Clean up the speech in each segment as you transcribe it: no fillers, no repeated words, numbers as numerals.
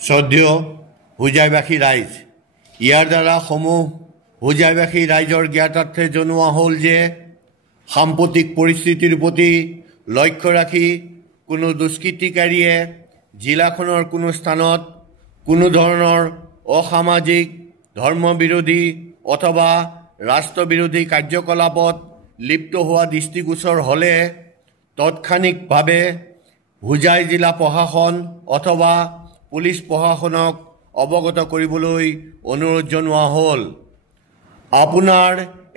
শ্ৰদ্ধেয় হোজাইবাসী ৰাইজ, ইয়াৰ দ্বাৰা সমূহ হোজাইবাসী ৰাইজৰ জ্ঞাতাৰ্থে জনোৱা হ'ল যে সাম্প্ৰতিক পৰিস্থিতিৰ প্ৰতি লক্ষ্য ৰাখি কোনো দুষ্কৃতিকাৰীয়ে জিলাখনৰ কোনো স্থানত কোনো ধৰণৰ অসামাজিক, ধৰ্মবিৰোধী অথবা ৰাষ্ট্ৰবিৰোধী কাৰ্যকলাপত লিপ্ত হোৱা দৃষ্টিগোচৰ হ'লে তৎক্ষণিকভাৱে হোজাই জিলা প্ৰশাসন অথবা পুলিচ প্ৰশাসনক অৱগত কৰিবলৈ অনুৰোধ জনোৱা হ'ল। আপোনাৰ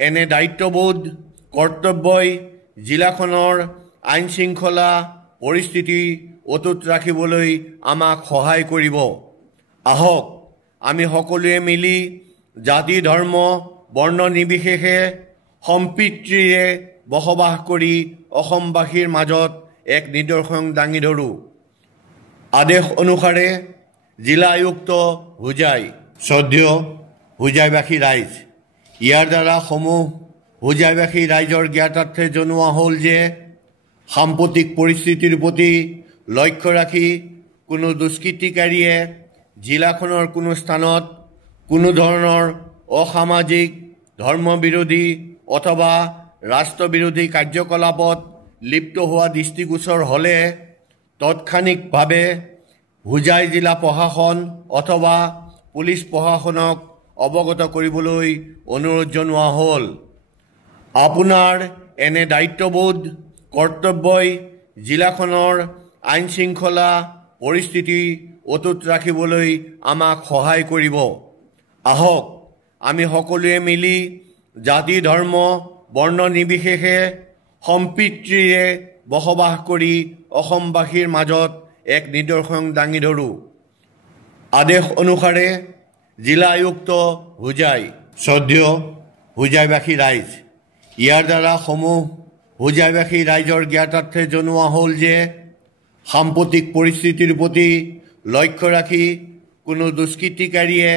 এনে দায়িত্ববোধ কৰ্তব্যই জিলাখনৰ আইন শৃংখলা পৰিস্থিতি অটুট ৰাখিবলৈ আমাক সহায় কৰিব। আহক আমি সকলোৱে মিলি জাতি, ধৰ্ম, বৰ্ণ নিৰ্বিশেষে সম্প্ৰীতিৰে বসবাস কৰি অসমবাসীৰ মাজত এক নিদৰ্শন দাঙি ধৰোঁ। আদেশ অনুসাৰে জিলা আয়ুক্ত হোজাই। শ্ৰদ্ধেয় হোজাইবাসী ৰাইজ, ইয়াৰ দ্বাৰা সমূহ হোজাইবাসী ৰাইজৰ জ্ঞাতাৰ্থে জনোৱা হ'ল যে সাম্প্ৰতিক পৰিস্থিতিৰ প্ৰতি লক্ষ্য ৰাখি কোনো দুষ্কৃতিকাৰীয়ে জিলাখনৰ কোনো স্থানত কোনো ধৰণৰ অসামাজিক, ধৰ্মবিৰোধী অথবা ৰাষ্ট্ৰবিৰোধী কাৰ্যকলাপত লিপ্ত হোৱা দৃষ্টিগোচৰ হ'লে তৎক্ষণিকভাৱে হোজাই জিলা প্ৰশাসন অথবা পুলিচ প্ৰশাসনক অৱগত কৰিবলৈ অনুৰোধ জনোৱা হ'ল। আপোনাৰ এনে দায়িত্ববোধ কৰ্তব্যই জিলাখনৰ আইন শৃংখলা পৰিস্থিতি অটুট ৰাখিবলৈ আমাক সহায় কৰিব। আহক আমি সকলোৱে মিলি জাতি, ধৰ্ম, বৰ্ণ নিৰ্বিশেষে সম্প্ৰীতিৰে বসবাস কৰি অসমবাসীৰ মাজত এক নিদৰ্শন দাঙি ধৰোঁ। আদেশ অনুসাৰে জিলা আয়ুক্ত হোজাই। শ্ৰদ্ধেয় হোজাইবাসী ৰাইজ, ইয়াৰ দ্বাৰা সমূহ হোজাইবাসী ৰাইজৰ জ্ঞাতাৰ্থে জনোৱা হ'ল যে সাম্প্ৰতিক পৰিস্থিতিৰ প্ৰতি লক্ষ্য ৰাখি কোনো দুষ্কৃতিকাৰীয়ে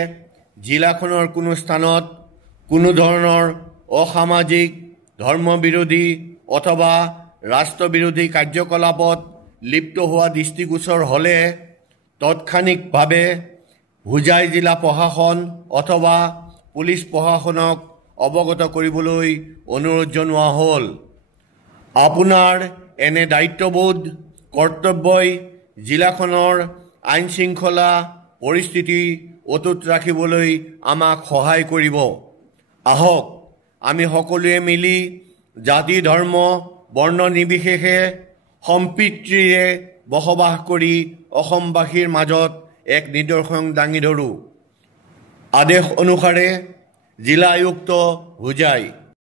জিলাখনৰ কোনো স্থানত কোনো ধৰণৰ অসামাজিক, ধৰ্মবিৰোধী অথবা ৰাষ্ট্ৰবিৰোধী কাৰ্যকলাপত লিপ্ত হোৱা দৃষ্টিগোচৰ হ'লে তৎক্ষণিকভাৱে হোজাই জিলা প্ৰশাসন অথবা পুলিচ প্ৰশাসনক অৱগত কৰিবলৈ অনুৰোধ জনোৱা হ'ল। আপোনাৰ এনে দায়িত্ববোধ কৰ্তব্যই জিলাখনৰ আইন শৃংখলা পৰিস্থিতি অটুট ৰাখিবলৈ আমাক সহায় কৰিব। আহক আমি সকলোৱে মিলি জাতি, ধৰ্ম, বৰ্ণ নিৰ্বিশেষে সম্প্ৰীতিৰে বসবাস কৰি অসমবাসীৰ মাজত এক নিদৰ্শন দাঙি ধৰোঁ। আদেশ অনুসাৰে জিলা আয়ুক্ত হোজাই।